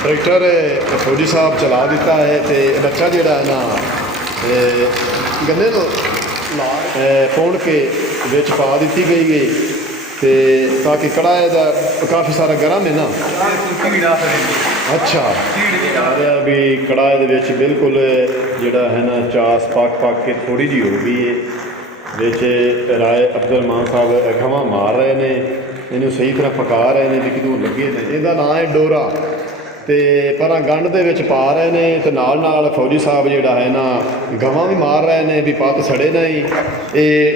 Tractor फौजी साहब चला दिता है तो बच्चा जोड़ा है ना गन्ने तो ला पौड़ के बिच पा दी गई है तो ताकि कढ़ाए का काफ़ी सारा गर्म है ना। अच्छा भी कढ़ाए के बिल्कुल जोड़ा है ना चास पक पक के थोड़ी जी हो गई है। बिच राय अब्दुल मान साहब खवा मार रहे हैं, इन्हू सही तरह पका रहे हैं, भी कितों लगे ने। इसका नाम है डोरा। तो पर गंढ के पा रहे हैं तो नाल फौजी साहब जोड़ा है ना गवां भी मार रहे हैं भी पत्त सड़े ना ही।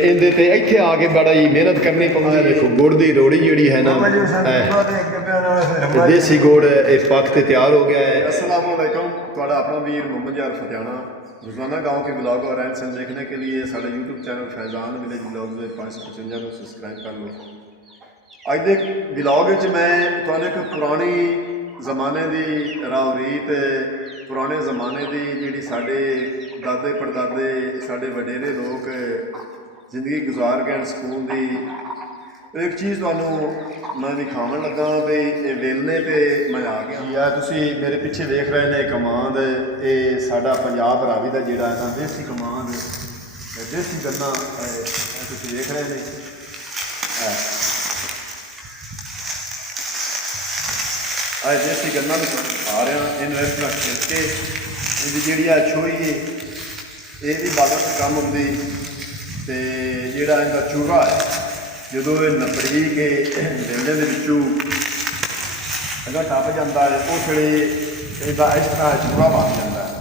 इनते तो इत्थे आके बड़ा ही मेहनत करनी पौंदी है। देखो गुड़ की रोड़ी जी है ना देसी गुड़ इस पक से तैयार हो गया है। अस्सलाम वालेकुम, तुहाडा अपना वीर मोहम्मद यार फतियाना। रोजाना गाँव के ब्लॉग और रहन सहन देखने के लिए साढ़े YouTube channel Faizan village blog के 555 को सब्सक्राइब कर लो। अज के ब्लॉग मैं तुहानू एक पुरानी जमाने की राव रीत, पुराने जमाने की जी साढ़े दादे परदादे साढ़े वडेरे लोग जिंदगी गुजार गए सकून की एक चीज़ तुहानू मैं दिखावन लगा भी वेलने पे मैं आ गया। या तुसी मेरे पीछे देख रहे हैं कमांद, ये साडा पंजाब रावी का जोड़ा है ना देसी कमांद, देसी गन्ना तुसी देख रहे हैं। देसी गन्ना आ रहा इन इस तरह खिल के इनकी जी छोई है ये भी बादल कम आती। तो जोड़ा इनका चूहा है जो नपड़ी के वेलने के अगर टप जाता है उस वे इसका इस तरह चूहा बन जाता है।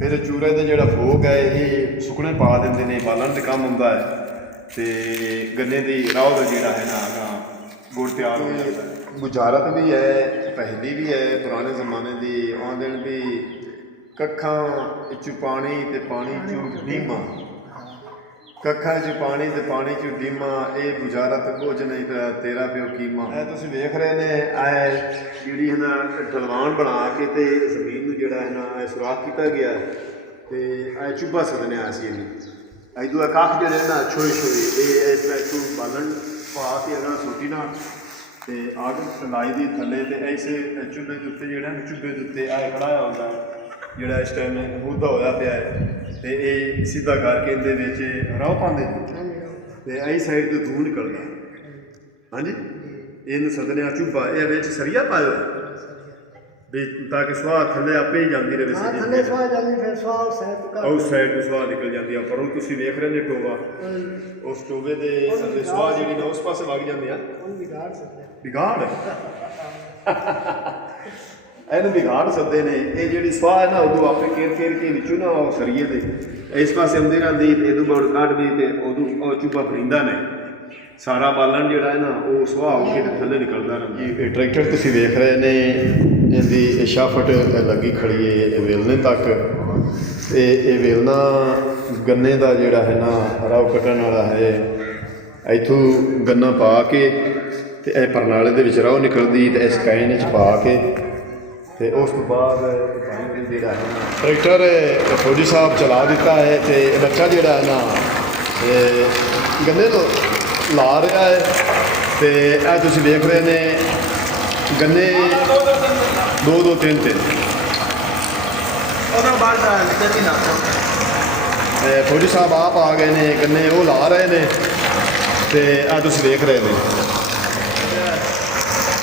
फिर चूरे का जोड़ा भोग है ये सुकने पा देंगे ने, बालन का काम आता है। तो गन्ने की राह का जोड़ा है ना गुड़ तैयार हो जाता है। बुझारत भी है, पहली भी है पुराने जमाने की। आँदे भी कखा चू पानी तो पानी चू नीमा, कखा च पानी तो पानी चू डीमा, ये बुझारत कुछ नहीं तेरा प्यो कीमा। तुम वेख रहे हैं जी है ना ढलवान बना के तो जमीन में जोड़ा है ना सुराख किया गया तो चुब्बा सदने असी इनू कख जोड़े ना छोए छोए ये बालन पा के अगर सोटी ना तो अग लाई दी थले तो ऐसे चूल्हे के उत्ते जोड़ा चुब्बे के उत्ते कढ़ाया होता है जोड़ा इस टाइम बूदा होया पिया है। तो ये सीधा करके इहदे राह पाते तो आई साइड तो धूं निकलता। हाँ जी इन सदने चुब्बा ये सरिया पाया भी ताकि सुहा थले आपे ही जाती रहे उस साइड तो सुहा निकल जाती है। पर तुम वेख रहे हैं टोवा, उस टोवे के थले सुहा जी ना उस पास वग जाती है। बिगाड़ इन्हू बिगाड़ सकते हैं। ये जी सुहा है ना उदू आपे घेर घेर के बिचों ना सरिये के इस पास आती रहती इदू बड़ कट भी तो उदू चुब्बा फरीदा ने सारा बालन जोड़ा है ना वो सुहा होके थले निकलता रहा। ट्रैक्टर तुम देख रहे हैं इनकी शाफट लगी खड़ी है वेलने तक। तो ये वेलना गन्ने का जोड़ा है ना राव कटन वाला है। इतों गन्ना पा के तो यह परनाले के राह निकलती तो इस कैन पा के तो उस तो बाद जोड़ा है ना ट्रैक्टर फौजी साहब चला दिता है। तो बच्चा जोड़ा है ना गन्ने तो ला रहा है। तो यह तुम देख रहे हैं गन्ने दो दो तीन तीन फौजी साहब आप आ गए हैं गन्ने वो ला रहे हैं। तो यह तुम देख रहे हैं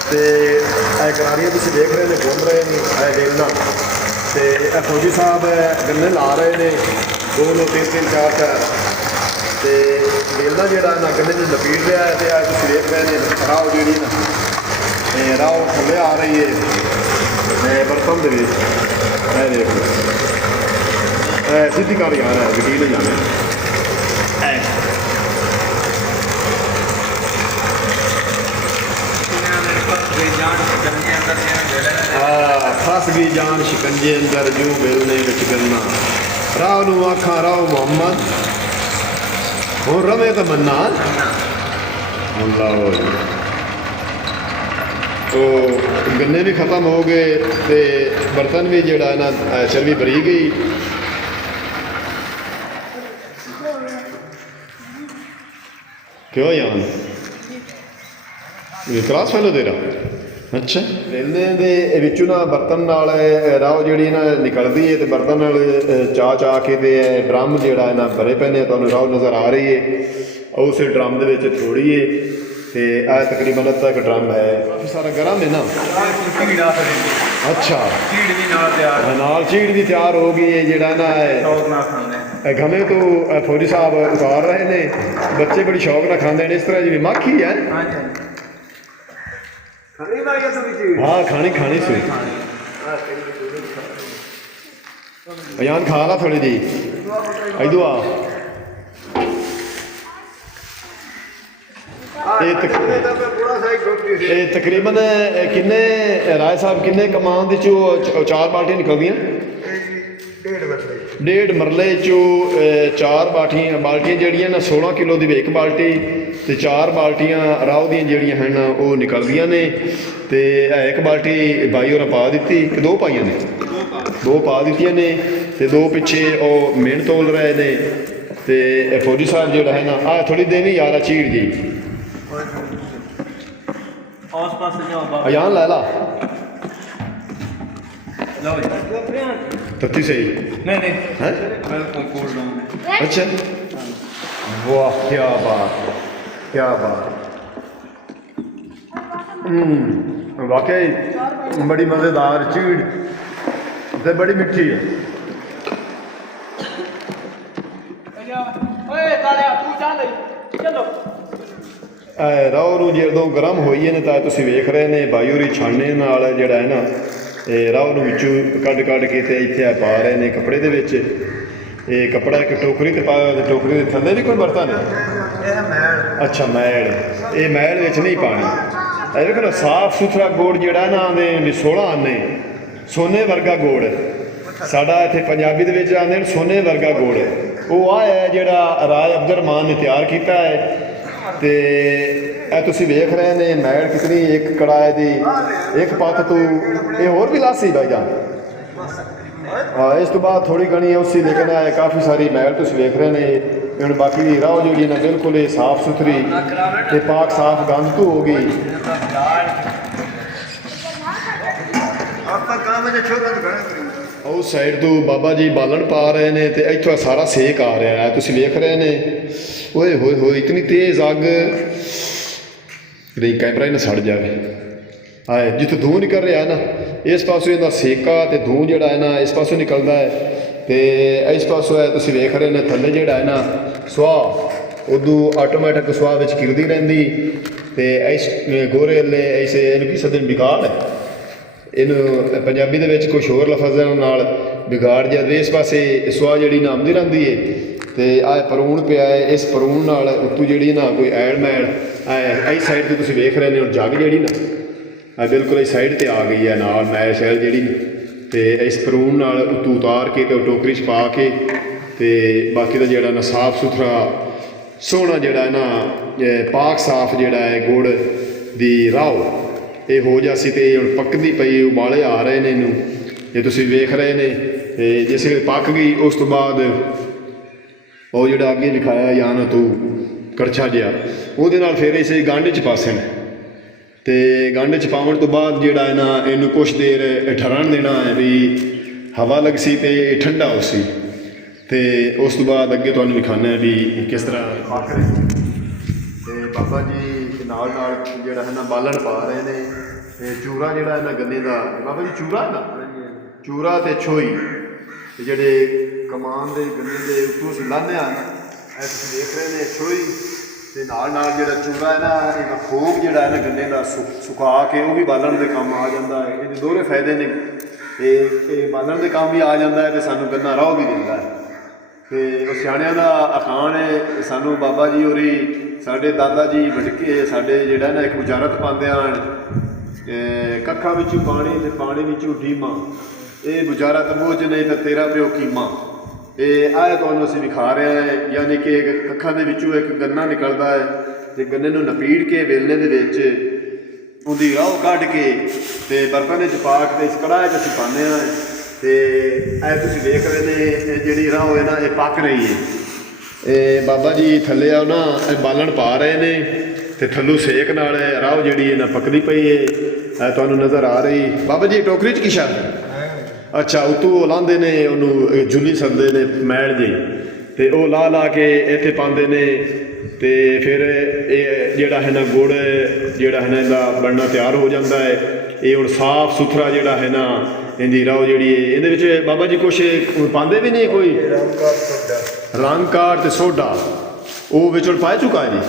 तो गरारियाँ तुम देख रहे हैं घूम रहे हैं वेलना। तो यह फौजी साहब गन्ने ला रहे हैं दो दो तीन तीन चार चार। तो वेलना जोड़ा ना गन्ने में लपीट रहा है। तो यह तुम देख रहे हैं राह जी ना राह थले आ रही है बर्तन के देख सीधी कर जा रहा है वकील जाना फस गई जान शिकंजे अंदर जू वेलने विच गन्ना राह नू आखा राह मोहम्मद हुण रवे तो मन्ना अल्लाह। तो गन्ने भी ख़त्म हो गए तो बर्तन भी जोड़ा है ना चर्बी भरी गई। क्यों यान क्लास फैलो तेरा ਅੱਛਾ ਵੇਲਣੇ ਦੇ ਵਿੱਚੋਂ ਨਾ ਬਰਤਨ ਨਾਲ ਰਾਹ ਜਿਹੜੀ ਨਾ ਨਿਕਲਦੀ ਹੈ ਤੇ ਬਰਤਨ ਨਾਲ ਚਾ ਕੇ ਤੇ ਡਰਮ ਜਿਹੜਾ ਹੈ ਨਾ ਭਰੇ ਪਏ ਨੇ ਤੁਹਾਨੂੰ ਰਾਹ ਨਜ਼ਰ ਆ ਰਹੀ ਹੈ ਉਸ ਡਰਮ ਦੇ ਵਿੱਚ ਥੋੜੀ ਹੈ ਤੇ ਇਹ ਤਕਰੀਬਨ ਅੱਧਾ ਕੁ ਡਰਮ ਹੈ ਕਾਫੀ ਸਾਰਾ ਗਰਮ ਹੈ ਨਾ ਅੱਛਾ ਨਾਲ ਚੀੜ ਵੀ ਤਿਆਰ ਹੋ ਗਈ ਹੈ ਜਿਹੜਾ ਨਾ ਗਮੇ ਤੋਂ ਫੌਜੀ ਸਾਹਿਬ ਉਤਾਰ ਰਹੇ ਨੇ ਬੱਚੇ ਬੜੀ ਸ਼ੌਕ ਨਾਲ ਖਾਂਦੇ ਨੇ ਇਸ ਤਰ੍ਹਾਂ ਜਿਵੇਂ ਮੱਖੀ ਹੈ हाँ खानी सी अयान खा ला थोड़ी जी इधर आ तकरीबन किन्ने राय साहब किन्ने कमान दी चो 4 बाल्टियां निकलदियां 1.5 मरले चो 4 बाल्टियां जड़ियां ना 16 किलो की एक बाल्टी ਤੇ 4 ਬਾਲਟੀਆਂ ਰਾਹ ਦੀਆਂ ਜਿਹੜੀਆਂ ਹਨ ਉਹ ਨਿਕਲਦੀਆਂ ਨੇ ਤੇ ਇੱਕ ਬਾਲਟੀ ਬਾਈ ਹੋਰਾਂ ਪਾ ਦਿੱਤੀ ਕਿ 2 ਪਾਈਆਂ ਨੇ 2 ਪਾ ਦਿੱਤੀਆਂ ਨੇ ਤੇ 2 ਪਿੱਛੇ ਉਹ ਮਿਹਨਤ ਤੋਲ ਰਹੇ ਨੇ ਤੇ ਫੌਜੀ ਸਾਹਿਬ ਜਿਹੜਾ ਹੈ ਨਾ ਆ ਥੋੜੀ ਦੇਣੀ ਯਾਰ ਚੀੜ ਜੀ ਆਸ ਪਾਸ ਜਾਓ ਅਯਾਨ ਲੈ ਲਾ ਲਓ ਜੀ ਤੱਤੀ ਸਹੀ ਨਹੀਂ ਹੈ ਬਿਲਕੁਲ ਕੋਲ ਡਾਊਨ ਅੱਛਾ ਵਾਹ ਕੀ ਬਾਤ क्या बात वाकई बड़ी मज़ेदार चीड़ ते बड़ी मिठी है राह नूं जदों गर्म होई है तां तुसीं वेख रहे ने भाई होरी छाने नाल जिहड़ा है ना राह नूं विचों कढ के ते इत्थे पा रहे ने कपड़े दे विच ये कपड़ा एक टोकरी ते पाया ते टोकरी दे थल्ले भी कोई बर्तन है अच्छा मैल ये मैल विच नहीं पानी ਇਹ ਵੇਖੋ ਸਾਫ ਸੁਥਰਾ ਗੁੜ ਜਿਹੜਾ ਨਾ ਆਂਦੇ 16 ਆਨੇ ਸੋਨੇ ਵਰਗਾ ਗੁੜ ਸਾਡਾ ਇੱਥੇ ਪੰਜਾਬੀ ਦੇ ਵਿੱਚ ਆਂਦੇ ਨੇ ਸੋਨੇ ਵਰਗਾ ਗੁੜ ਉਹ ਆ ਹੈ ਜਿਹੜਾ ਰਾਜ ਅਬਦੁਰਰਹਿਮਾਨ ਨੇ ਤਿਆਰ ਕੀਤਾ ਹੈ ਤੇ ਇਹ ਤੁਸੀਂ ਵੇਖ ਰਹੇ ਨੇ ਮੈਲ ਕਿਤਨੀ ਇੱਕ ਕੜਾਏ ਦੀ ਇੱਕ ਪੱਤ ਤੋਂ ਇਹ ਹੋਰ ਵੀ ਲਾਸੀ ਭਾਈ ਜਾਨ ਇਸ ਤੋਂ ਬਾਅਦ ਥੋੜੀ ਘਣੀ ਉਸੇ ਲੇਕਿਨ ਕਾਫੀ ਸਾਰੀ ਮੈਲ ਤੁਸੀਂ ਵੇਖ ਰਹੇ ਨੇ ਹੁਣ ਬਾਕੀ ਦੀ ਰਾਹ ਜਿਹੜੀ ਨਾ ਬਿਲਕੁਲ ਇਹ ਸਾਫ ਸੁਥਰੀ ਤੇ ਪਾਕ ਸਾਫ ਗੰਦ ਤੋਂ ਹੋ ਗਈ ਉਸ ਸਾਈਡ ਤੋਂ ਬਾਬਾ ਜੀ ਬਾਲਣ ਪਾ ਰਹੇ ਨੇ ਤੇ ਇੱਥੋਂ ਸਾਰਾ ਸੇਕ ਆ ਰਿਹਾ ਹੈ ਤੁਸੀਂ ਵੇਖ ਰਹੇ ਨੇ ਓਏ ਹੋਏ ਹੋਏ ਇਤਨੀ ਤੇਜ਼ ਅੱਗ ਕਿ ਕੈਮਰਾ ਹੀ ਨਾ ਸੜ ਜਾਵੇ ਆਏ ਜਿੱਥੇ ਧੂੰ ਨਿਕਲ ਰਿਹਾ ਨਾ ਇਸ ਪਾਸੋਂ ਇਹਦਾ ਸੇਕਾ ਤੇ ਧੂੰ ਜਿਹੜਾ ਹੈ ਨਾ ਇਸ ਪਾਸੋਂ ਨਿਕਲਦਾ ਹੈ ਤੇ ਇਸ ਪਾਸੋਂ ਹੈ ਤੁਸੀਂ ਵੇਖ ਰਹੇ ਨੇ ਥੱਲੇ ਜਿਹੜਾ ਹੈ ਨਾ ਸੁਆਹ ਉਦੋਂ ਆਟੋਮੈਟਿਕ ਸੁਆਹ ਵਿੱਚ ਗਿਰਦੀ ਰਹਿੰਦੀ ਤੇ ਇਸ ਗੋਰੇ ਵਾਲੇ ਐਸੇ ਇਹਨੂੰ ਕੀ ਸਦਨ ਬਿਗਾੜ ਇਹਨੂੰ ਪੰਜਾਬੀ ਦੇ ਵਿੱਚ ਕੁਛ ਹੋਰ ਲਫ਼ਜ਼ਾਂ ਨਾਲ ਬਿਗਾੜ ਜਦ ਇਸ ਪਾਸੇ ਸੁਆਹ ਜਿਹੜੀ ਨਾ ਆਉਂਦੀ ਰਹਿੰਦੀ ਹੈ ਤੇ ਆਹ ਪਰੂਣ ਪਿਆ ਹੈ ਇਸ ਪਰੂਣ ਨਾਲ ਉੱਤੋਂ ਜਿਹੜੀ ਨਾ ਕੋਈ ਐੜ ਮੈੜ ਇਸ ਸਾਈਡ ਤੇ ਤੁਸੀਂ ਵੇਖ ਰਹੇ ਨੇ ਹੁਣ ਜੱਗ ਜਿਹੜੀ ਨਾ ਬਿਲਕੁਲ ਇਸ ਸਾਈਡ ਤੇ ਆ ਗਈ ਹੈ ਨਾਲ ਮੈਲ ਸ਼ੈਲ ਜਿਹੜੀ ਤੇ ਇਸ ਪਰੂਣ ਨਾਲ ਉੱਤੋਂ ਉਤਾਰ ਕੇ ਤੇ ਟੋਕਰੀ 'ਚ ਪਾ ਕੇ ਤੇ ਬਾਕੀ ਦਾ ਜਿਹੜਾ ਨਾ ਸਾਫ ਸੁਥਰਾ ਸੋਹਣਾ ਜਿਹੜਾ ਨਾ ਪਾਕ ਸਾਫ ਜਿਹੜਾ ਹੈ ਗੁੜ ਦੀ ਰਾਹ ਇਹ ਹੋ ਜਾਸੀ ਤੇ ਹੁਣ ਪੱਕਦੀ ਪਈ ਉਬਾਲੇ ਆ ਰਹੇ ਨੇ ਇਹਨੂੰ ਜੇ ਤੁਸੀਂ ਵੇਖ ਰਹੇ ਨੇ ਤੇ ਜਿਸ ਵੇਲੇ ਪੱਕ ਗਈ ਉਸ ਤੋਂ ਬਾਅਦ ਉਹ ਜਿਹੜਾ ਅੱਗੇ ਦਿਖਾਇਆ ਜਾਂ ਨਾ ਤੂੰ ਕੜਛਾ ਜਿਹਾ ਉਹਦੇ ਨਾਲ ਫਿਰ ਇਸੇ ਗੰਢ 'ਚ ਪਾਸੇ ਨੇ ਤੇ ਗੰਢ 'ਚ ਪਾਉਣ ਤੋਂ ਬਾਅਦ ਜਿਹੜਾ ਹੈ ਨਾ ਇਹਨੂੰ ਕੁਛ ਦੇਰ ਠਹਿਰਨ ਦੇਣਾ ਹੈ ਵੀ ਹਵਾ ਲੱਗ ਸੀ ਤੇ ਠੰਡਾ ਹੋ ਸੀ ਤੇ ਉਸ ਤੋਂ ਬਾਅਦ ਅੱਗੇ ਤੁਹਾਨੂੰ ਵਿਖਾਣਾ ਵੀ ਕਿਸ ਤਰ੍ਹਾਂ ਪੱਕ ਰਿਹਾ ਤੇ ਬਾਬਾ ਜੀ ਨਾਲ ਨਾਲ ਜਿਹੜਾ ਹੈ ਨਾ ਬਾਲਣ ਪਾ ਰਹੇ ਨੇ ਤੇ ਚੂਰਾ ਜਿਹੜਾ ਹੈ ਨਾ ਗੰਨੇ ਦਾ ਬਾਬਾ ਜੀ ਚੂਰਾ ਨਾ ਚੂਰਾ ਤੇ ਛੋਈ ਤੇ ਜਿਹੜੇ ਕਮਾਨ ਦੇ ਗੰਨੇ ਦੇ ਉੱਤੋਂ ਅਸੀਂ ਲਾਉਂਦੇ ਹਾਂ ਇਹ ਤੁਸੀਂ ਦੇਖ ਰਹੇ ਨੇ ਛੋਈ ਤੇ ਨਾਲ ਨਾਲ ਜਿਹੜਾ ਚੂਰਾ ਹੈ ਨਾ ਇਹਦਾ ਖੋਪ ਜਿਹੜਾ ਹੈ ਨਾ ਗੰਨੇ ਦਾ ਸੁਕਾ ਕੇ ਉਹ ਵੀ ਬਾਲਣ ਦੇ ਕੰਮ ਆ ਜਾਂਦਾ ਹੈ ਇਹਦੇ ਦੋਹਰੇ ਫਾਇਦੇ ਨੇ ਇਹ ਬਾਲਣ ਦੇ ਕੰਮ ਵੀ ਆ ਜਾਂਦਾ ਹੈ ਤੇ ਸਾਨੂੰ ਗੰਨਾ ਰਾਹ ਵੀ ਦਿੰਦਾ ਹੈ ਤੇ ਉਹ ਸਿਆਣਿਆਂ ਦਾ ਅਖਾਣ ਹੈ ਸਾਨੂੰ ਬਾਬਾ ਜੀ ਹੋਰੀ ਸਾਡੇ ਦਾਦਾ ਜੀ ਵਟਕੇ ਸਾਡੇ ਜਿਹੜਾ ਨਾ ਇੱਕ ਬੁਝਾਰਤ ਪਾਉਂਦੇ ਹਨ ਕੱਖਾਂ ਵਿੱਚੋਂ ਪਾਣੀ ਤੇ ਪਾਣੀ ਵਿੱਚੋਂ ਢੀਮਾ ਇਹ ਬੁਝਾਰਤ ਬੋਝ ਨਹੀਂ ਤਾਂ ਤੇਰਾ ਪਿਓ ਕੀਮਾ ਇਹ ਆਇਆ ਤੁਹਾਨੂੰ ਅਸੀਂ ਵਿਖਾ ਰਹੇ ਹਾਂ ਯਾਨੀ ਕਿ ਕੱਖਾਂ ਦੇ ਵਿੱਚੋਂ ਇੱਕ ਗੰਨਾ ਨਿਕਲਦਾ ਹੈ ਤੇ ਗੰਨੇ ਨੂੰ ਨਪੀੜ ਕੇ ਵੇਲਣੇ ਦੇ ਵਿੱਚ ਉਹਦੀ ਰਾਹ ਕੱਢ ਕੇ ਤੇ ਬਰਤਨ 'ਚ ਪਾ ਕੇ ਇਸ ਕੜਾਹ 'ਚ ਅਸੀਂ ਪਾਉਂਦੇ ਹਾਂ ਤੇ ਇਹ ਤੁਸੀਂ ਵੇਖ ਰਹੇ ਨੇ ਇਹ ਜਿਹੜੀ ਰਾਹ ਹੋਏ ਨਾ ਇਹ ਪੱਕ ਰਹੀ ਹੈ ਇਹ ਬਾਬਾ ਜੀ ਥੱਲੇ ਆ ਨਾ ਇਹ ਬਾਲਣ ਪਾ ਰਹੇ ਨੇ ਤੇ ਥੱਲੋਂ ਸੇਕ ਨਾਲ ਰਾਹ ਜਿਹੜੀ ਹੈ ਨਾ ਪੱਕਦੀ ਪਈ ਹੈ ਤੁਹਾਨੂੰ ਨਜ਼ਰ ਆ ਰਹੀ ਬਾਬਾ ਜੀ ਟੋਕਰੀ 'ਚ ਕੀ ਸ਼ਾ ਅੱਛਾ ਉਤੋਂ ਲਾਉਂਦੇ ਨੇ ਉਹਨੂੰ ਜੁੱਲੀ ਸੱਦੇ ਨੇ ਮੈਲ ਜੀ ਤੇ ਉਹ ਲਾ ਲਾ ਕੇ ਇੱਥੇ ਪਾਉਂਦੇ ਨੇ ਤੇ ਫਿਰ ਇਹ ਜਿਹੜਾ ਹੈ ਨਾ ਗੁੜ ਜਿਹੜਾ ਹੈ ਨਾ ਇਹਦਾ ਬਣਨਾ ਤਿਆਰ ਹੋ ਜਾਂਦਾ ਹੈ। ਇਹ ਹੁਣ ਸਾਫ ਸੁਥਰਾ ਜਿਹੜਾ ਹੈ ਨਾ ਇਹਦੀ ਰਾਓ ਜਿਹੜੀ ਹੈ ਇਹਦੇ ਵਿੱਚ ਬਾਬਾ ਜੀ ਕੁਛ ਪਾਉਂਦੇ ਵੀ ਨਹੀਂ ਕੋਈ ਰੰਗ ਕਾਰਡ ਤੇ ਸੋਡਾ ਉਹ ਵਿੱਚ ਹੁਣ ਪੈ ਚੁੱਕਾ ਹੈ ਜੀ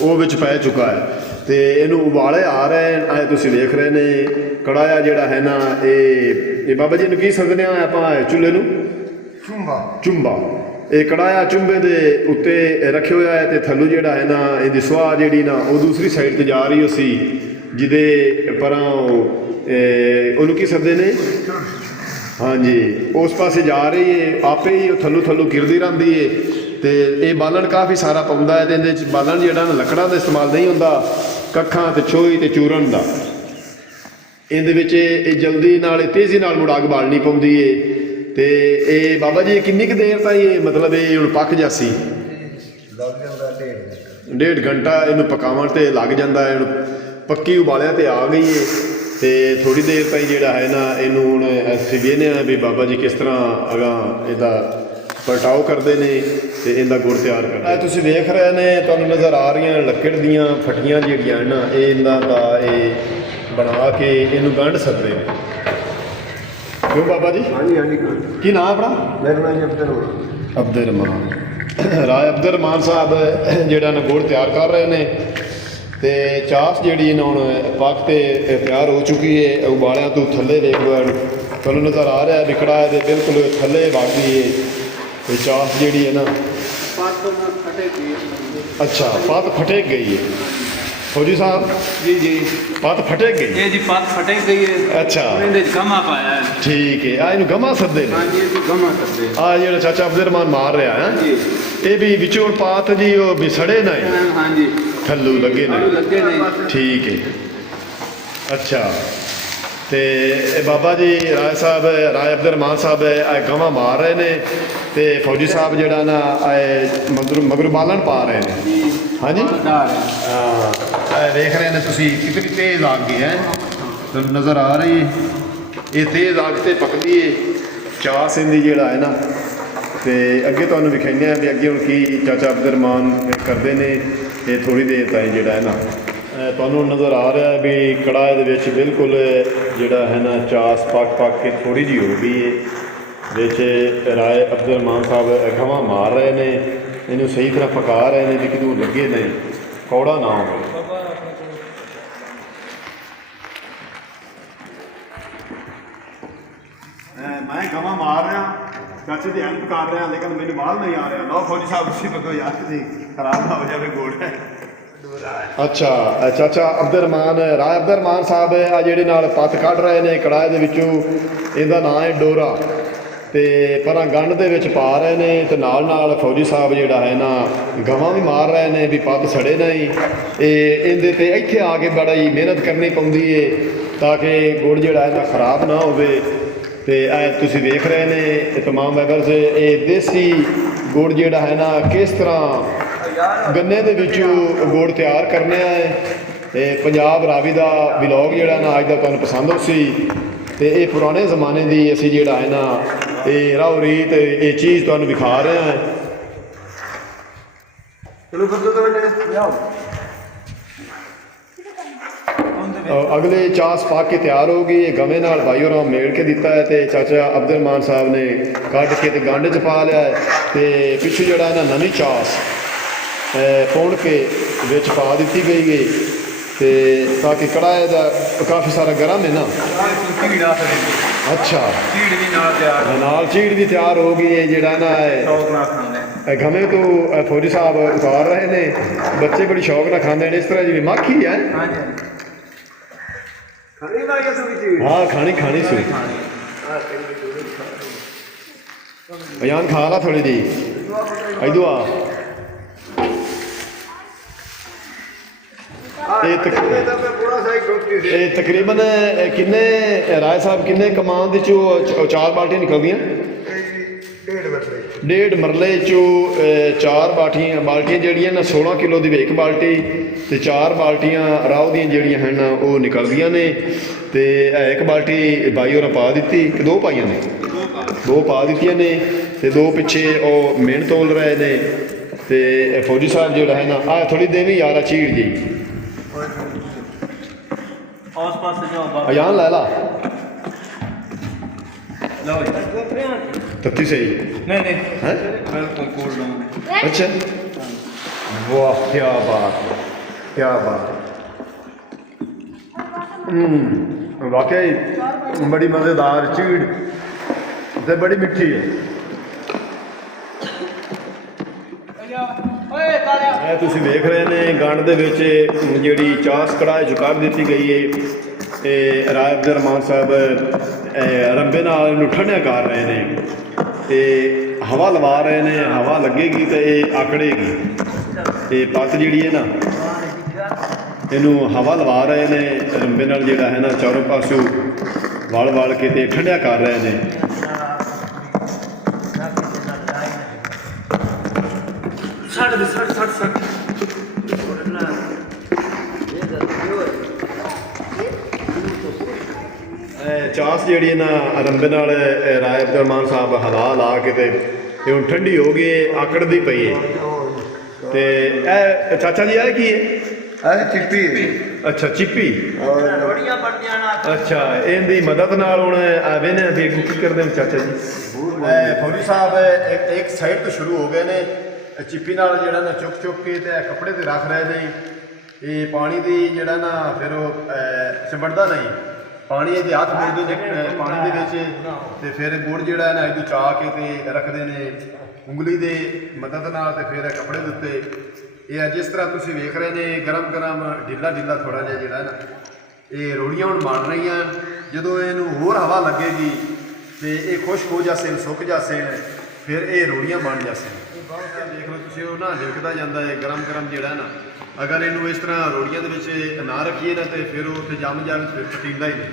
ਉਹ ਵਿੱਚ ਪੈ ਚੁੱਕਾ ਹੈ ਤੇ ਇਹਨੂੰ ਉਬਾਲੇ ਆ ਰਹੇ ਐ ਤੁਸੀਂ ਵੇਖ ਰਹੇ ਨੇ ਕੜਾਇਆ ਜਿਹੜਾ ਹੈ ਨਾ ਇਹ ਬਾਬਾ ਜੀ ਨੂੰ ਕੀ ਸੱਦਦੇ ਆ ਆਪਾਂ ਚੁੱਲ੍ਹੇ ਨੂੰ ਚੁੰਬਾ ਇਹ ਕੜਾਇਆ ਚੁੰਬੇ ਦੇ ਉੱਤੇ ਰੱਖਿਆ ਹੋਇਆ ਹੈ ਤੇ ਥੱਲੋਂ ਜਿਹੜਾ ਹੈ ਨਾ ਇਹਦੀ ਸੁਆਹ ਜਿਹੜੀ ਨਾ ਉਹ ਦੂਸਰੀ ਸਾਈਡ ਤੇ ਜਾ ਰਹੀ ਹੋ ਸੀ ਜਿਹਦੇ ਪਰਾਂ ਉਹਨੂੰ ਕੀ ਸੱਦਦੇ ਨੇ ਹਾਂਜੀ ਉਸ ਪਾਸੇ ਜਾ ਰਹੀ ਹੈ ਆਪੇ ਹੀ ਉਹ ਥੱਲੋਂ ਗਿਰਦੀ ਰਹਿੰਦੀ ਹੈ ਤੇ ਇਹ ਬਾਲਣ ਕਾਫੀ ਸਾਰਾ ਪਾਉਂਦਾ ਹੈ ਤੇ ਇਹਦੇ 'ਚ ਬਾਲਣ ਜਿਹੜਾ ਨਾ ਲੱਕੜਾਂ ਦਾ ਇਸਤੇਮਾਲ ਨਹੀਂ ਹੁੰਦਾ ਕੱਖਾਂ ਤੇ ਛੋਈ ਤੇ ਚੂਰਨ ਦਾ ਇਹਦੇ ਵਿੱਚ ਇਹ ਜਲਦੀ ਨਾਲ ਤੇਜ਼ੀ ਨਾਲ ਮੁੜ ਅੱਗ ਬਾਲਣੀ ਪਾਉਂਦੀ ਹੈ ਤੇ ਇਹ ਬਾਬਾ ਜੀ ਕਿੰਨੀ ਕੁ ਦੇਰ ਤਾਈਂ ਇਹ ਮਤਲਬ ਇਹ ਹੁਣ ਪੱਕ ਜਾਸੀ ਲੱਗ ਜਾਂਦਾ ਡੇਢ ਘੰਟਾ ਇਹਨੂੰ ਪਕਾਉਣ ਤੇ ਲੱਗ ਜਾਂਦਾ ਹੈ ਹੁਣ ਪੱਕੀ ਉਬਾਲਿਆਂ ਤੇ ਆ ਗਈ ਹੈ ਤੇ ਥੋੜੀ ਦੇਰ ਤਾਈਂ ਜਿਹੜਾ ਹੈ ਨਾ ਇਹਨੂੰ ਹੁਣ ਅਸੀਂ ਵੇਖਦੇ ਹਾਂ ਵੀ ਬਾਬਾ ਜੀ ਕਿਸ ਤਰ੍ਹਾਂ ਅਗਾਂ ਇਹਦਾ ਪਲਟਾਓ ਕਰਦੇ ਨੇ ਤੇ ਇਹਦਾ ਗੁੜ ਤਿਆਰ ਕਰਦੇ ਇਹ ਤੁਸੀਂ ਵੇਖ ਰਹੇ ਨੇ ਤੁਹਾਨੂੰ ਨਜ਼ਰ ਆ ਰਹੀਆਂ ਲੱਕੜ ਦੀਆਂ ਫੱਟੀਆਂ ਜਿਹੜੀਆਂ ਨਾ ਇਹ ਇਹਨਾਂ ਦਾ ਇਹ ਬਣਾ ਕੇ ਇਹਨੂੰ ਗੰਢ ਸਕਦੇ ਨੇ ਕਿਉਂ ਬਾਬਾ ਜੀ ਹਾਂਜੀ ਕੀ ਨਾਮ ਆਪਣਾ ਮੇਰਾ ਨਾਮ ਅਬਦੁਰ ਰਹਿਮਾਨ ਰਾਏ ਅਬਦੁਰ ਰਹਿਮਾਨ ਸਾਹਿਬ ਜਿਹੜਾ ਨਾ ਗੁੜ ਤਿਆਰ ਕਰ ਰਹੇ ਨੇ ਤੇ ਚਾਸ ਜਿਹੜੀ ਇਹਨਾਂ ਹੁਣ ਪੱਕ ਤੇ ਤਿਆਰ ਹੋ ਚੁੱਕੀ ਹੈ ਉਬਾਲਿਆਂ ਤੋਂ ਥੱਲੇ ਦੇਖ ਲਓ ਤੁਹਾਨੂੰ ਨਜ਼ਰ ਆ ਰਿਹਾ ਵਿਕੜਾ ਇਹਦੇ ਬਿਲਕੁਲ ਥੱਲੇ ਵਗਦੀ ਹੈ ਤੇ ਚਾਸ ਜਿਹੜੀ ਹੈ ਨਾ ਅੱਛਾ ਪੱਤ ਫਟੇਕ ਗਈ ਹੈ ਫੌਜੀ ਸਾਹਿਬ ਜੀ ਪੱਤ ਫਟੇਕ ਗਈ ਇਹ ਜੀ ਪੱਤ ਫਟੇਕ ਗਈ ਹੈ ਅੱਛਾ ਇਹਦੇ ਚ ਗਮਾ ਪਾਇਆ ਹੈ ਠੀਕ ਹੈ ਆ ਇਹਨੂੰ ਗਮਾ ਸੱਦੇ ਨੇ ਹਾਂਜੀ ਇਹ ਗਮਾ ਕਰਦੇ ਆ ਜਿਹੜਾ ਚਾਚਾ ਅਬਦੁਰ ਰਹਿਮਾਨ ਮਾਰ ਰਿਹਾ ਹੈ ਜੀ ਇਹ ਵੀ ਵਿੱਚੋਂ ਪਾਤ ਜੀ ਉਹ ਵੀ ਸੜੇ ਨਾ ਹਾਂਜੀ ਥੱਲੂ ਲੱਗੇ ਨੇ ਲੱਗੇ ਨੇ ਠੀਕ ਹੈ ਅੱਛਾ ਤੇ ਇਹ ਬਾਬਾ ਜੀ ਰਾਏ ਸਾਹਿਬ ਰਾਏ ਅਬਦੁਰ ਰਹਿਮਾਨ ਸਾਹਿਬ ਇਹ ਗਵਾਂ ਮਾਰ ਰਹੇ ਨੇ ਤੇ ਫੌਜੀ ਸਾਹਿਬ ਜਿਹੜਾ ਨਾ ਮਗਰ ਬਾਲਣ ਪਾ ਰਹੇ ਨੇ ਹਾਂਜੀ ਹਾਂ ਦੇਖ ਰਹੇ ਨੇ ਤੁਸੀਂ ਕਿਤਨੀ ਤੇਜ਼ ਅੱਗ ਹੈ ਤੁਹਾਨੂੰ ਨਜ਼ਰ ਆ ਰਹੀ ਹੈ ਇਹ ਤੇਜ਼ ਅੱਗ ਤੇ ਪੱਕਦੀ ਹੈ ਚਾਸ ਇਹਦੀ ਜਿਹੜਾ ਹੈ ਨਾ ਤੇ ਅੱਗੇ ਤੁਹਾਨੂੰ ਵਿਖਾਉਂਦੇ ਆ ਵੀ ਅੱਗੇ ਹੁਣ ਕੀ ਚਾਚਾ ਅਬਦੁਰ ਰਹਿਮਾਨ ਕਰਦੇ ਨੇ ਇਹ ਥੋੜੀ ਦੇਰ ਤਾਈਂ ਜਿਹੜਾ ਹੈ ਨਾ ਤੁਹਾਨੂੰ ਨਜ਼ਰ ਆ ਰਿਹਾ ਵੀ ਕੜਾਹ ਦੇ ਵਿੱਚ ਬਿਲਕੁਲ ਜਿਹੜਾ ਹੈ ਨਾ ਚਾਸ ਪੱਕ ਕੇ ਥੋੜੀ ਜਿਹੀ ਹੋ ਗਈ ਹੈ ਵਿੱਚ ਰਾਏ ਅਬਦੁਰ ਰਹਿਮਾਨ ਸਾਹਿਬ ਗਵਾਂ ਮਾਰ ਰਹੇ ਨੇ ਇਹਨੂੰ ਸਹੀ ਤਰ੍ਹਾਂ ਪਕਾ ਰਹੇ ਨੇ ਵੀ ਕਿਤੇ ਲੱਗੇ ਨਹੀਂ ਕੌੜਾ ਨਾ ਹੋਵੇ ਮੈਂ ਗਵਾਂ ਮਾਰ ਰਿਹਾ ਚਾਚੇ ਦੀ ਹੈਲਪ ਕਰ ਰਿਹਾ ਲੇਕਿਨ ਮੈਨੂੰ ਬਾਲ ਨਹੀਂ ਆ ਰਿਹਾ ਲਓ ਫੌਜੀ ਸਾਹਿਬ ਤੁਸੀਂ ਬਤੋ ਯਾਰ ਤੁਸੀਂ ਖਰਾਬ ਨਾ ਹੋ ਜਾਵੇ ਗੋੜ ਅੱਛਾ ਚਾਚਾ ਅਬਦੁਰ ਰਹਿਮਾਨ ਰਾਏ ਅਬਦੁਰ ਰਹਿਮਾਨ ਸਾਹਿਬ ਆ ਜਿਹੜੇ ਨਾਲ ਪੱਤ ਕੱਢ ਰਹੇ ਨੇ ਕੜਾਹ ਦੇ ਵਿੱਚੋਂ ਇਹਦਾ ਨਾਂ ਹੈ ਡੋਰਾ ਤੇ ਪਰਾਂ ਗੰਢ ਦੇ ਵਿੱਚ ਪਾ ਰਹੇ ਨੇ ਤੇ ਨਾਲ ਫੌਜੀ ਸਾਹਿਬ ਜਿਹੜਾ ਹੈ ਨਾ ਗਵਾਂ ਵੀ ਮਾਰ ਰਹੇ ਨੇ ਵੀ ਪੱਤ ਸੜੇ ਨਹੀਂ ਇਹ ਇਹਦੇ ਤੇ ਇੱਥੇ ਆ ਕੇ ਬੜਾ ਹੀ ਮਿਹਨਤ ਕਰਨੀ ਪੈਂਦੀ ਏ ਤਾਂ ਕਿ ਗੁੜ ਜਿਹੜਾ ਹੈ ਨਾ ਖਰਾਬ ਨਾ ਹੋਵੇ ਤੇ ਇਹ ਤੁਸੀਂ ਵੇਖ ਰਹੇ ਨੇ ਇਹ ਤਮਾਮ ਮੈਂਬਰਸ ਇਹ ਦੇਸੀ ਗੁੜ ਜਿਹੜਾ ਹੈ ਨਾ ਕਿਸ ਤਰ੍ਹਾਂ ਗੰਨੇ ਦੇ ਵਿੱਚੋਂ ਗੁੜ ਤਿਆਰ ਕਰਨੇ ਆ ਤੇ ਪੰਜਾਬ ਰਾਵੀ ਦਾ ਵਲੌਗ ਜਿਹੜਾ ਨਾ ਅੱਜ ਦਾ ਤੁਹਾਨੂੰ ਪਸੰਦ ਹੋ ਸੀ ਤੇ ਇਹ ਪੁਰਾਣੇ ਜ਼ਮਾਨੇ ਦੀ ਅਸੀਂ ਜਿਹੜਾ ਹੈ ਨਾ ਇਹ ਰਾਓ ਰੀਤ ਇਹ ਚੀਜ਼ ਤੁਹਾਨੂੰ ਵਿਖਾ ਰਹੇ ਹਾਂ ਚਲੋ ਫਿਰ ਤੋਂ ਲਿਆਓ ਅਗਲੇ ਚਾਸ ਪਾ ਕੇ ਤਿਆਰ ਹੋ ਗਈ ਇਹ ਗਵੇਂ ਨਾਲ ਭਾਈ ਹੋਰਾਂ ਮੇਲ ਕੇ ਦਿੱਤਾ ਹੈ ਤੇ ਚਾਚਾ ਅਬਦੁਰ ਰਹਿਮਾਨ ਸਾਹਿਬ ਨੇ ਕੱਢ ਕੇ ਤੇ ਗੰਢ 'ਚ ਪਾ ਲਿਆ ਤੇ ਪਿੱਛੇ ਜਿਹੜਾ ਨਾ ਨਵੀਂ ਚਾਸ ਪਾਉਣ ਕੇ ਵਿੱਚ ਪਾ ਦਿੱਤੀ ਗਈ ਹੈ ਤੇ ਤਾਂ ਕਿ ਕੜਾਹ ਦਾ ਕਾਫੀ ਸਾਰਾ ਗਰਮ ਹੈ ਨਾ ਅੱਛਾ ਨਾਲ ਚੀੜ ਵੀ ਤਿਆਰ ਹੋ ਗਈ ਹੈ ਜਿਹੜਾ ਨਾ ਗਵੇਂ ਤੋਂ ਫੌਜੀ ਸਾਹਿਬ ਉਤਾਰ ਰਹੇ ਨੇ ਬੱਚੇ ਬੜੀ ਸ਼ੌਕ ਨਾਲ ਖਾਂਦੇ ਨੇ ਇਸ ਤਰ੍ਹਾਂ ਜਿਵੇਂ ਮੱਖੀ ਹੈ ਹਾਂ ਖਾਣੀ ਸੀ ਅਯਾਨ ਖਾ ਲਾ ਥੋੜੀ ਜੀ ਇਦੋਂ ਆ ਇਹ ਤਕਰੀਬਨ ਕਿੰਨੇ ਰਾਏ ਸਾਹਿਬ ਕਿੰਨੇ ਕਮਾਨ ਦੇ ਚੋਂ 4 ਬਾਲਟੀਆਂ ਨਿਕਲਦੀਆਂ ਡੇਢ ਮਰਲੇ ਚੋਂ 4 ਬਾਲਟੀਆਂ ਜਿਹੜੀਆਂ ਨਾ 16 ਕਿਲੋ ਦੀ ਇੱਕ ਬਾਲਟੀ ਤੇ 4 ਬਾਲਟੀਆਂ ਰਾਓ ਦੀਆਂ ਜਿਹੜੀਆਂ ਹਨ ਉਹ ਨਿਕਲਦੀਆਂ ਨੇ। ਤੇ ਇੱਕ ਬਾਲਟੀ ਬਾਈ ਹੋਰਾਂ ਪਾ ਦਿੱਤੀ ਕਿ 2 ਪਾਈਆਂ ਨੇ, 2 ਪਾ ਦਿੱਤੀਆਂ ਨੇ ਤੇ 2 ਪਿੱਛੇ ਉਹ ਮਿਹਨਤ ਤੋਲ ਰਹੇ ਨੇ। ਤੇ ਫੌਜੀ ਸਾਹਿਬ ਜਿਹੜਾ ਹੈ ਨਾ ਆ ਥੋੜੀ ਦੇਵੀ ਯਾਰ ਆ ਚੀੜ ਜੀ ਆਸ ਪਾਸ ਜਾਓ ਅਜਾਨ ਲੈ ਲਾ ਲਓ ਜੀ ਤੱਤੀ ਸਹੀ ਨਹੀਂ ਨਹੀਂ ਹੈ ਬਿਲਕੁਲ ਕੋਲ ਲਾਉਂਗੇ ਅੱਛਾ ਵਾਹ ਕੀ ਬਾਤ ਕੀ ਬਾਤ ਵਾਕਈ ਬੜੀ ਮਜ਼ੇਦਾਰ ਚੀੜ ਤੇ ਬੜੀ ਮਿੱਠੀ ਹੈ। ਇਹ ਤੁਸੀਂ ਵੇਖ ਰਹੇ ਨੇ ਗੰਢ ਦੇ ਵਿੱਚ ਜਿਹੜੀ ਚਾਸ ਕੜਾਹ ਚ ਕਰ ਦਿੱਤੀ ਗਈ ਹੈ। ਤੇ ਰਾਏ ਅਬਦੁਰ ਰਹਿਮਾਨ ਸਾਹਿਬ ਰੰਬੇ ਨਾਲ ਇਹਨੂੰ ਠੰਡਿਆ ਕਰ ਰਹੇ ਨੇ ਤੇ ਹਵਾ ਲਵਾ ਰਹੇ ਨੇ। ਹਵਾ ਲੱਗੇਗੀ ਤੇ ਇਹ ਆਕੜੇਗੀ। ਤੇ ਪੱਤ ਜਿਹੜੀ ਹੈ ਨਾ ਇਹਨੂੰ ਹਵਾ ਲਵਾ ਰਹੇ ਨੇ ਰੰਬੇ ਨਾਲ ਜਿਹੜਾ ਹੈ ਨਾ ਚਾਰੋਂ ਪਾਸੋਂ ਵਲ ਕੇ ਤੇ ਠੰਡਿਆ ਕਰ ਰਹੇ ਨੇ। ਚਾਸ ਜਿਹੜੀ ਹੈ ਨਾ ਰੰਬੇ ਨਾਲ ਰਾਏ ਅਬਦੁਰ ਰਹਿਮਾਨ ਸਾਹਿਬ ਹਵਾ ਲਾ ਕੇ ਤੇ ਇਹ ਹੁਣ ਠੰਡੀ ਹੋ ਗਈ ਆਕੜਦੀ ਪਈ ਹੈ। ਤੇ ਇਹ ਚਾਚਾ ਜੀ ਇਹ ਕੀ ਹੈ? ਇਹ ਚਿੱਪੀ ਅੱਛਾ ਚਿੱਪੀ ਰੋੜੀਆਂ ਬਣਦੀਆਂ ਨਾ ਅੱਛਾ ਇਹਦੀ ਮਦਦ ਨਾਲ ਹੁਣ ਆਵੇ ਨੇ ਵੀ ਅੱਗੋਂ ਕੀ ਕਰਦੇ ਨੇ ਚਾਚਾ ਜੀ? ਫੌਜੀ ਸਾਹਿਬ ਇੱਕ ਸਾਈਡ ਤੋਂ ਸ਼ੁਰੂ ਹੋ ਗਏ ਨੇ ਚਿੱਪੀ ਨਾਲ ਜਿਹੜਾ ਨਾ ਚੁੱਕ ਕੇ ਤੇ ਕੱਪੜੇ ਤੇ ਰੱਖ ਰਹੇ ਨੇ। ਇਹ ਪਾਣੀ ਦੀ ਜਿਹੜਾ ਨਾ ਫਿਰ ਉਹ ਸਿਮਟਦਾ ਨਹੀਂ, ਪਾਣੀ ਇਹਦੇ ਹੱਥ ਪਾਉਂਦੇ ਨੇ ਪਾਣੀ ਦੇ ਵਿੱਚ ਤੇ ਫਿਰ ਗੁੜ ਜਿਹੜਾ ਨਾ ਇਹਨੂੰ ਚਾ ਕੇ ਤੇ ਰੱਖਦੇ ਨੇ ਉਂਗਲੀ ਦੇ ਮਦਦ ਨਾਲ ਤੇ ਫਿਰ ਕੱਪੜੇ ਦੇ ਉੱਤੇ। ਇਹ ਜਿਸ ਤਰ੍ਹਾਂ ਤੁਸੀਂ ਵੇਖ ਰਹੇ ਨੇ ਗਰਮ ਢਿੱਲਾ ਥੋੜਾ ਜਿਹਾ ਜਿਹੜਾ ਨਾ ਇਹ ਰੋੜੀਆਂ ਹੁਣ ਬਣ ਰਹੀਆਂ। ਜਦੋਂ ਇਹਨੂੰ ਹੋਰ ਹਵਾ ਲੱਗੇਗੀ ਤੇ ਇਹ ਖੁਸ਼ਕ ਹੋ ਜਾਸੇ ਸੁੱਕ ਜਾਸੇ ਫਿਰ ਇਹ ਰੋੜੀਆਂ ਬਣ ਜਾਸੇ। ਦੇਖ ਲਓ ਤੁਸੀਂ ਉਹ ਨਾ ਲਿਕਦਾ ਜਾਂਦਾ ਹੈ ਗਰਮ ਜਿਹੜਾ ਨਾ। ਅਗਰ ਇਹਨੂੰ ਇਸ ਤਰ੍ਹਾਂ ਰੋੜੀਆਂ ਦੇ ਵਿੱਚ ਨਾ ਰੱਖੀਏ ਨਾ ਤੇ ਫਿਰ ਉਹ ਉੱਥੇ ਜੰਮ ਜਾਵੇ ਫਿਰ ਪਟੀਂਦਾ ਹੀ ਨਹੀਂ,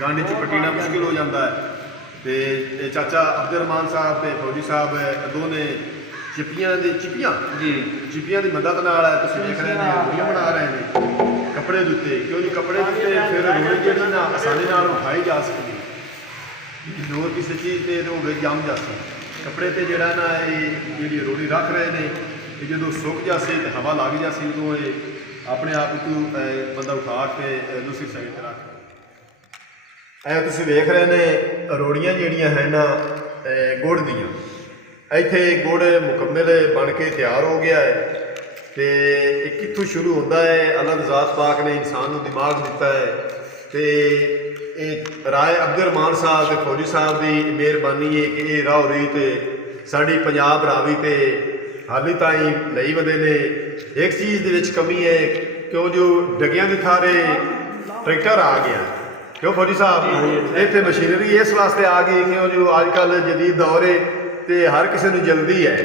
ਗਾਂਢੀ 'ਚ ਪਟੀਣਾ ਮੁਸ਼ਕਿਲ ਹੋ ਜਾਂਦਾ ਹੈ। ਤੇ ਇਹ ਚਾਚਾ ਅਬਦੁਰ ਰਹਿਮਾਨ ਸਾਹਿਬ ਤੇ ਫੌਜੀ ਸਾਹਿਬ ਦੋਨੇ ਚਿੱਪੀਆਂ ਦੀ ਮਦਦ ਨਾਲ ਤੁਸੀਂ ਦੇਖ ਰਹੇ ਨੇ ਰੋੜੀਆਂ ਬਣਾ ਰਹੇ ਨੇ ਕੱਪੜੇ ਦੇ ਉੱਤੇ। ਕਿਉਂ ਜੀ ਕੱਪੜੇ ਦੇ ਉੱਤੇ ਫਿਰ ਰੋੜੀ ਜਿਹੜੀ ਨਾ ਆਸਾਨੀ ਨਾਲ ਉਠਾਈ ਜਾ ਸਕਦੀ, ਹੋਰ ਕਿਸੇ ਚੀਜ਼ ਤੇ ਉਹ ਵਿੱਚ ਜੰਮ ਜਾਸੀ। ਕੱਪੜੇ ਤੇ ਜਿਹੜਾ ਨਾ ਇਹ ਜਿਹੜੀ ਰੋੜੀ ਰੱਖ ਰਹੇ ਨੇ ਇਹ ਜਦੋਂ ਸੁੱਕ ਜਾਸੇ ਤੇ ਹਵਾ ਲੱਗ ਜਾਸੀ ਉਦੋਂ ਇਹ ਆਪਣੇ ਆਪ ਨੂੰ ਬੰਦਾ ਉਠਾ ਕੇ ਦੂਸਰੀ ਸਾਈਡ ਤੇ ਰੱਖ। ਇਹ ਤੁਸੀਂ ਵੇਖ ਰਹੇ ਨੇ ਰੋੜੀਆਂ ਜਿਹੜੀਆਂ ਹਨ ਗੁੜ ਦੀਆਂ। ਇੱਥੇ ਗੁੜ ਮੁਕੰਮਲ ਬਣ ਕੇ ਤਿਆਰ ਹੋ ਗਿਆ ਹੈ। ਤੇ ਇਹ ਕਿੱਥੋਂ ਸ਼ੁਰੂ ਹੁੰਦਾ ਹੈ? ਅੱਲਾਹ ਦੀ ਜ਼ਾਤ ਪਾਕ ਨੇ ਇਨਸਾਨ ਨੂੰ ਦਿਮਾਗ ਦਿੱਤਾ ਹੈ ਤੇ ਇਹ ਰਾਏ ਅਬਦੁਰ ਰਹਿਮਾਨ ਸਾਹਿਬ ਤੇ ਫੌਜੀ ਸਾਹਿਬ ਦੀ ਮਿਹਰਬਾਨੀ ਹੈ ਕਿ ਇਹ ਰਾਹ ਰੀਤ ਸਾਡੀ ਪੰਜਾਬ ਰਾਵੀ ਤੇ ਹਾਲੀ ਤਾਈਂ ਲਈ ਵਦੇ ਨੇ। ਇੱਕ ਚੀਜ਼ ਦੇ ਵਿੱਚ ਕਮੀ ਹੈ ਕਿਉਂ ਜੋ ਡਗਿਆਂ ਦੀ ਥਾਰੇ ਟਰੈਕਟਰ ਆ ਗਿਆ। ਕਿਉਂ ਫੌਜੀ ਸਾਹਿਬ ਇੱਥੇ ਮਸ਼ੀਨਰੀ ਇਸ ਵਾਸਤੇ ਆ ਗਈ ਕਿਉਂ ਜੋ ਅੱਜ ਕੱਲ੍ਹ ਜਦੀਦ ਦੌਰ ਹੈ ਤੇ ਹਰ ਕਿਸੇ ਨੂੰ ਜਲਦੀ ਹੈ।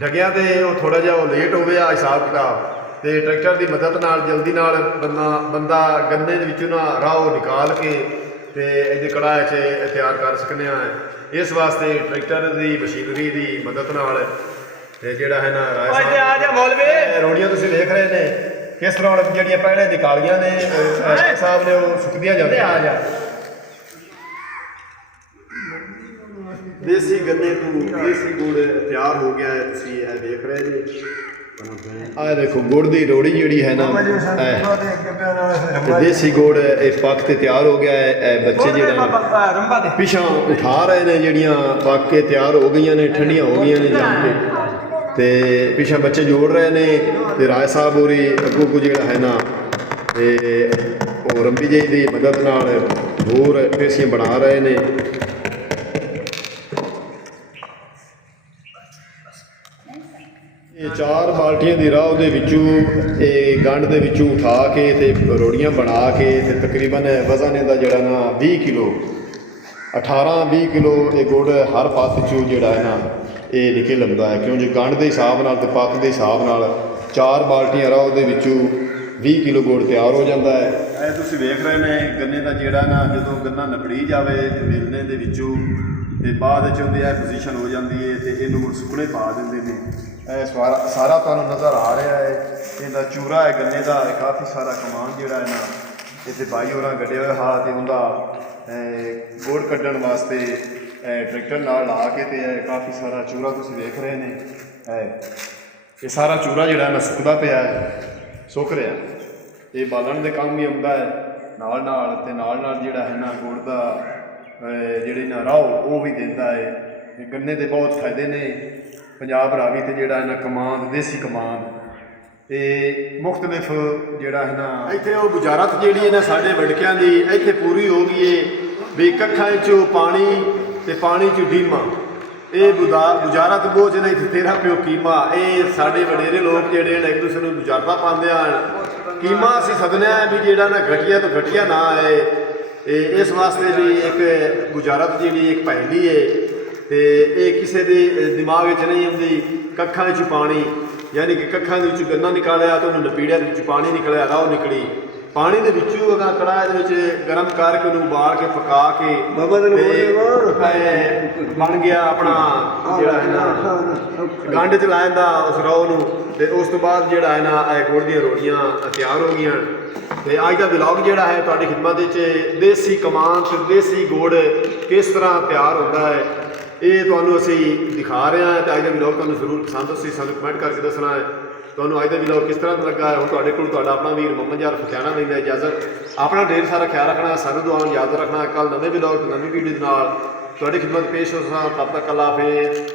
ਡਗਿਆਂ ਤੇ ਉਹ ਥੋੜਾ ਜਿਹਾ ਉਹ ਲੇਟ ਹੋ ਗਿਆ ਹਿਸਾਬ ਕਿਤਾਬ ਤੇ ਟਰੈਕਟਰ ਦੀ ਮਦਦ ਨਾਲ ਜਲਦੀ ਨਾਲ ਬੰਦਾ ਗੰਨੇ ਦੇ ਵਿੱਚੋਂ ਨਾ ਰਾਹ ਨਿਕਾਲ ਕੇ ਤੇ ਇਹਦੇ ਕੜਾਹ 'ਚ ਤਿਆਰ ਕਰ ਸਕਨੇ ਆ। ਇਸ ਵਾਸਤੇ ਟਰੈਕਟਰ ਦੀ ਮਸ਼ੀਨਰੀ ਦੀ ਮਦਦ ਨਾਲ ਤੇ ਜਿਹੜਾ ਹੈ ਨਾ ਰਾਏ ਸਾਹਿਬ ਰੋੜੀਆਂ ਤੁਸੀਂ ਵੇਖ ਰਹੇ ਨੇ ਕਿਸ ਤਰ੍ਹਾਂ ਜਿਹੜੀਆਂ ਪਹਿਲੇ ਨਿਕਾਲੀਆਂ ਨੇ ਸਾਹਿਬ ਨੇ ਉਹ ਸੁੱਕਦੀਆਂ ਜਾਂਦੀਆਂ। ਦੇਸੀ ਗੰਨੇ ਤੋਂ ਦੇਸੀ ਗੁੜ ਤਿਆਰ ਹੋ ਗਿਆ ਹੈ। ਤੁਸੀਂ ਇਹ ਦੇਖ ਰਹੇ ਨੇ ਆਹ ਦੇਖੋ ਗੁੜ ਦੀ ਰੋੜੀ ਜਿਹੜੀ ਹੈ ਨਾ ਦੇਸੀ ਗੁੜ ਇਸ ਪੱਕ ਤੇ ਤਿਆਰ ਹੋ ਗਿਆ ਹੈ। ਇਹ ਬੱਚੇ ਜਿਹੜਾ ਪਿਛਾਂ ਉਠਾ ਰਹੇ ਨੇ ਜਿਹੜੀਆਂ ਪੱਕ ਕੇ ਤਿਆਰ ਹੋ ਗਈਆਂ ਨੇ ਠੰਡੀਆਂ ਹੋ ਗਈਆਂ ਨੇ ਜੰਮ ਕੇ ਤੇ ਪਿਛਾਂ ਬੱਚੇ ਜੋੜ ਰਹੇ ਨੇ ਤੇ ਰਾਏ ਸਾਹਿਬ ਹੋਰੀ ਅੱਗੋਂ ਜਿਹੜਾ ਹੈ ਨਾ ਤੇ ਉਹ ਰੰਬੀ ਜੀ ਦੀ ਮਦਦ ਨਾਲ ਹੋਰ ਪੇਸੀਆਂ ਬਣਾ ਰਹੇ ਨੇ। ਇਹ 4 ਬਾਲਟੀਆਂ ਦੀ ਰਾਹ ਉਹਦੇ ਵਿੱਚੋਂ ਇਹ ਗੰਢ ਦੇ ਵਿੱਚੋਂ ਉਠਾ ਕੇ ਤੇ ਰੋੜੀਆਂ ਬਣਾ ਕੇ ਤੇ ਤਕਰੀਬਨ ਵਜ਼ਨ ਇਹਦਾ ਜਿਹੜਾ ਨਾ 20 ਕਿਲੋ 18-20 ਕਿਲੋ ਇਹ ਗੁੜ ਹਰ ਪੱਤ 'ਚੋਂ ਜਿਹੜਾ ਹੈ ਨਾ ਇਹ ਨਿਕਲ ਆਉਂਦਾ ਹੈ। ਕਿਉਂ ਜੇ ਗੰਢ ਦੇ ਹਿਸਾਬ ਨਾਲ ਤੇ ਪੱਤ ਦੇ ਹਿਸਾਬ ਨਾਲ 4 ਬਾਲਟੀਆਂ ਰਾਹ ਉਹਦੇ ਵਿੱਚੋਂ 20 ਕਿਲੋ ਗੁੜ ਤਿਆਰ ਹੋ ਜਾਂਦਾ ਹੈ। ਇਹ ਤੁਸੀਂ ਵੇਖ ਰਹੇ ਨੇ ਗੰਨੇ ਦਾ ਜਿਹੜਾ ਨਾ ਜਦੋਂ ਗੰਨਾ ਨਪੜੀ ਜਾਵੇ ਮਿਲਨੇ ਦੇ ਵਿੱਚੋਂ ਤੇ ਬਾਅਦ ਵਿੱਚ ਉਹਦੀ ਇਹ ਪੋਜੀਸ਼ਨ ਹੋ ਜਾਂਦੀ ਹੈ ਤੇ ਇਹਨੂੰ ਮੁੜ ਸੁੱਕਣੇ ਪਾ ਦਿੰਦੇ ਨੇ। ਇਹ ਸਾਰਾ ਤੁਹਾਨੂੰ ਨਜ਼ਰ ਆ ਰਿਹਾ ਹੈ, ਇਹਦਾ ਚੂਰਾ ਹੈ ਗੰਨੇ ਦਾ, ਕਾਫੀ ਸਾਰਾ ਕਮਾਨ ਜਿਹੜਾ ਹੈ ਨਾ ਇੱਥੇ ਬਾਈ ਹੋਰਾਂ ਕੱਢਿਆ ਹੋਇਆ ਹਾਂ, ਤੇ ਉਹਦਾ ਗੋੜ ਕੱਢਣ ਵਾਸਤੇ ਟਰੈਕਟਰ ਨਾਲ ਲਾ ਕੇ ਤੇ ਕਾਫੀ ਸਾਰਾ ਚੂਰਾ ਤੁਸੀਂ ਵੇਖ ਰਹੇ ਨੇ। ਇਹ ਸਾਰਾ ਚੂਰਾ ਜਿਹੜਾ ਨਾ ਸੁੱਕਦਾ ਪਿਆ ਹੈ, ਸੁੱਕ ਰਿਹਾ। ਇਹ ਬਾਲਣ ਦੇ ਕੰਮ ਵੀ ਆਉਂਦਾ ਹੈ ਨਾਲ ਨਾਲ, ਤੇ ਨਾਲ ਜਿਹੜਾ ਹੈ ਨਾ ਗੁੜ ਦਾ ਜਿਹੜੀ ਨਾ ਰਾਹ ਉਹ ਵੀ ਦਿੰਦਾ ਹੈ। ਇਹ ਗੰਨੇ ਦੇ ਬਹੁਤ ਫਾਇਦੇ ਨੇ। ਪੰਜਾਬ ਰਾਵੀ ਤੇ ਜਿਹੜਾ ਹੈ ਨਾ ਕਮਾਨ, ਦੇਸੀ ਕਮਾਨ ਤੇ ਮੁਖਤਲਿਫ ਜਿਹੜਾ ਹੈ ਨਾ ਇੱਥੇ ਉਹ ਗੁਜ਼ਾਰਤ ਜਿਹੜੀ ਹੈ ਨਾ ਸਾਡੇ ਵੜਕਿਆਂ ਦੀ ਇੱਥੇ ਪੂਰੀ ਹੋ ਗਈ ਹੈ ਵੀ ਕੱਖਾਂ 'ਚੋਂ ਪਾਣੀ ਤੇ ਪਾਣੀ 'ਚ ਡੀਮਾ। ਇਹ ਗੁਜ਼ਾਰਤ ਬੋਝ ਨਹੀਂ ਤੇ ਤੇਰਾ ਪਿਓ ਕੀਮਾ। ਇਹ ਸਾਡੇ ਵਡੇਰੇ ਲੋਕ ਜਿਹੜੇ ਨੇ ਇੱਕ ਦੂਸਰੇ ਨੂੰ ਗੁਜ਼ਾਰਤਾਂ ਪਾਉਂਦੇ ਹਨ। ਕੀਮਾ ਅਸੀਂ ਸਦਨੇ ਆ ਵੀ ਜਿਹੜਾ ਨਾ ਘਟੀਆ ਤੋਂ ਘਟੀਆ ਨਾ ਆਏ। ਇਸ ਵਾਸਤੇ ਵੀ ਇੱਕ ਗੁਜ਼ਾਰਤ ਜਿਹੜੀ ਇੱਕ ਪਹਿਲੀ ਹੈ ਤੇ ਇਹ ਕਿਸੇ ਦੇ ਦਿਮਾਗ ਵਿੱਚ ਨਹੀਂ ਆਉਂਦੀ। ਕੱਖਾਂ 'ਚ ਪਾਣੀ ਯਾਨੀ ਕਿ ਕੱਖਾਂ ਦੇ ਵਿੱਚ ਗੰਨਾ ਨਿਕਾਲਿਆ ਤਾਂ ਉਹਨੂੰ ਨਪੀੜਿਆ, ਦੇ ਵਿੱਚ ਪਾਣੀ ਨਿਕਲਿਆ, ਰਾਹ ਨਿਕਲੀ। ਪਾਣੀ ਦੇ ਵਿੱਚੋਂ ਅਗਾਂ ਕੜਾਹ ਦੇ ਵਿੱਚ ਗਰਮ ਕਰਕੇ ਉਹਨੂੰ ਉਬਾਲ ਕੇ ਪਕਾ ਕੇ ਬਣ ਗਿਆ ਆਪਣਾ ਜਿਹੜਾ ਹੈ ਨਾ ਗੰਢ 'ਚ ਲਾ ਜਾਂਦਾ ਉਸ ਰੋਹ ਨੂੰ। ਤੇ ਉਸ ਤੋਂ ਬਾਅਦ ਜਿਹੜਾ ਹੈ ਨਾ ਇਹ ਗੁੜ ਦੀਆਂ ਰੋਟੀਆਂ ਤਿਆਰ ਹੋ ਗਈਆਂ। ਤੇ ਅੱਜ ਦਾ ਵਲੌਗ ਜਿਹੜਾ ਹੈ ਤੁਹਾਡੀ ਖਿਦਮਤ ਵਿੱਚ ਦੇਸੀ ਕਮਾਨ ਤੇ ਦੇਸੀ ਗੁੜ ਕਿਸ ਤਰ੍ਹਾਂ ਤਿਆਰ ਹੁੰਦਾ ਹੈ ਇਹ ਤੁਹਾਨੂੰ ਅਸੀਂ ਦਿਖਾ ਰਹੇ ਹਾਂ। ਤੇ ਅੱਜ ਦਾ ਵਲੌਗ ਤੁਹਾਨੂੰ ਜ਼ਰੂਰ ਪਸੰਦ ਤੁਸੀਂ ਸਾਨੂੰ ਕਮੈਂਟ ਕਰਕੇ ਦੱਸਣਾ ਹੈ ਤੁਹਾਨੂੰ ਅੱਜ ਦਾ ਵਲੌਗ ਕਿਸ ਤਰ੍ਹਾਂ ਦਾ ਲੱਗਾ ਹੈ। ਹੁਣ ਤੁਹਾਡੇ ਕੋਲ ਤੁਹਾਡਾ ਆਪਣਾ ਵੀਰ ਮੁਹੰਮਦ ਯਾਰ ਫਤਿਆਣਾ ਲੈਂਦਾ ਇਜਾਜ਼ਤ। ਆਪਣਾ ਢੇਰ ਸਾਰਾ ਖਿਆਲ ਰੱਖਣਾ, ਸਾਨੂੰ ਦੁਆਵਾਂ ਯਾਦ ਰੱਖਣਾ। ਕੱਲ੍ਹ ਨਵੇਂ ਵਲੌਗ ਨਵੀਂ ਵੀਡੀਓ ਦੇ ਨਾਲ ਤੁਹਾਡੀ ਖਿਦਮਤ ਪੇਸ਼ ਹੋ ਸਕਾਂ। ਤਬ ਤੱਕ ਅੱਲਾ ਹਾਫਿਜ਼।